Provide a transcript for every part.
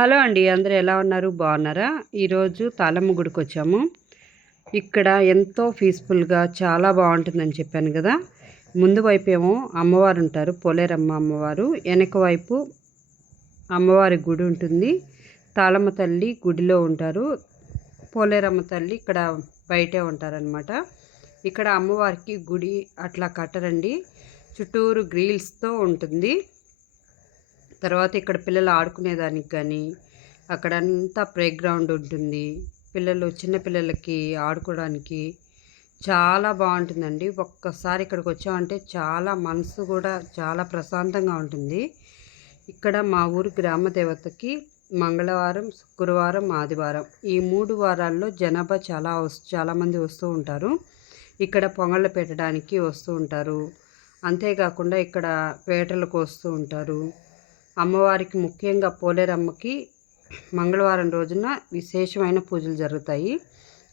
Hello అండి అందరూ ఎలా ఉన్నారు? బాగున్నారా? ఈరోజు తాళమ్మ గుడికి వచ్చాము ఇక్కడ ఎంతో పీస్ఫుల్గా చాలా బాగుంటుందని చెప్పాను కదా. ముందు వైపు ఏమో అమ్మవారు ఉంటారు పోలేరమ్మ అమ్మవారు. వెనక వైపు అమ్మవారి గుడి ఉంటుంది. తాళమ్మ తల్లి గుడిలో ఉంటారు. పోలేరమ్మ తల్లి ఇక్కడ బయటే ఉంటారనమాట ఇక్కడ అమ్మవారికి గుడి అట్లా కట్టరండి. చుట్టూరు గ్రీల్స్తో ఉంటుంది. తర్వాత ఇక్కడ పిల్లలు ఆడుకునేదానికి కానీ అక్కడంతా ప్లే గ్రౌండ్ ఉంటుంది. పిల్లలు చిన్నపిల్లలకి ఆడుకోవడానికి చాలా బాగుంటుందండి. ఒక్కసారి ఇక్కడికి వచ్చామంటే చాలా మనసు కూడా చాలా ప్రశాంతంగా ఉంటుంది. ఇక్కడ మా ఊరు గ్రామ దేవతకి మంగళవారం శుక్రవారం ఆదివారం ఈ మూడు వారాల్లో జనాభా చాలా చాలామంది వస్తూ ఉంటారు. ఇక్కడ పొంగళ్ళు పెట్టడానికి వస్తూ ఉంటారు. అంతేకాకుండా ఇక్కడ పేటలకు వస్తూ ఉంటారు. అమ్మవారికి ముఖ్యంగా పోలేరమ్మకి మంగళవారం రోజున విశేషమైన పూజలు జరుగుతాయి.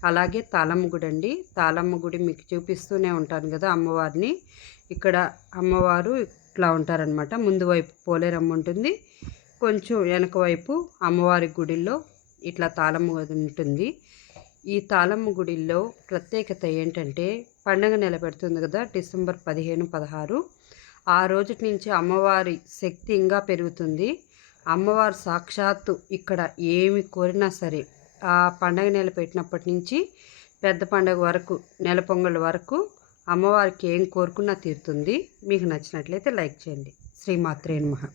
అలాగే తాళమ్మ గుడి అండి తాళమ్మ గుడి మీకు చూపిస్తూనే ఉంటాను కదా అమ్మవారిని. ఇక్కడ అమ్మవారు ఇట్లా ఉంటారనమాట ముందు వైపు పోలేరమ్మ ఉంటుంది. కొంచెం వెనక వైపు అమ్మవారి గుడిలో ఇట్లా తాళమ్మ ఉంటుంది. ఈ తాళమ్మ గుడిలో ప్రత్యేకత ఏంటంటే పండగ నిలబెడుతుంది కదా డిసెంబర్ పదిహేను పదహారు. ఆ రోజు నుంచి అమ్మవారి శక్తి ఇంకా పెరుగుతుంది. అమ్మవారు సాక్షాత్తు ఇక్కడ ఏమి కోరినా సరే ఆ పండగ నెల పెట్టినప్పటి నుంచి పెద్ద పండగ వరకు నెల పొంగల్ వరకు అమ్మవారికి ఏం కోరుకున్నా తీరుతుంది. మీకు నచ్చినట్లయితే లైక్ చేయండి. శ్రీమాత్రే మహా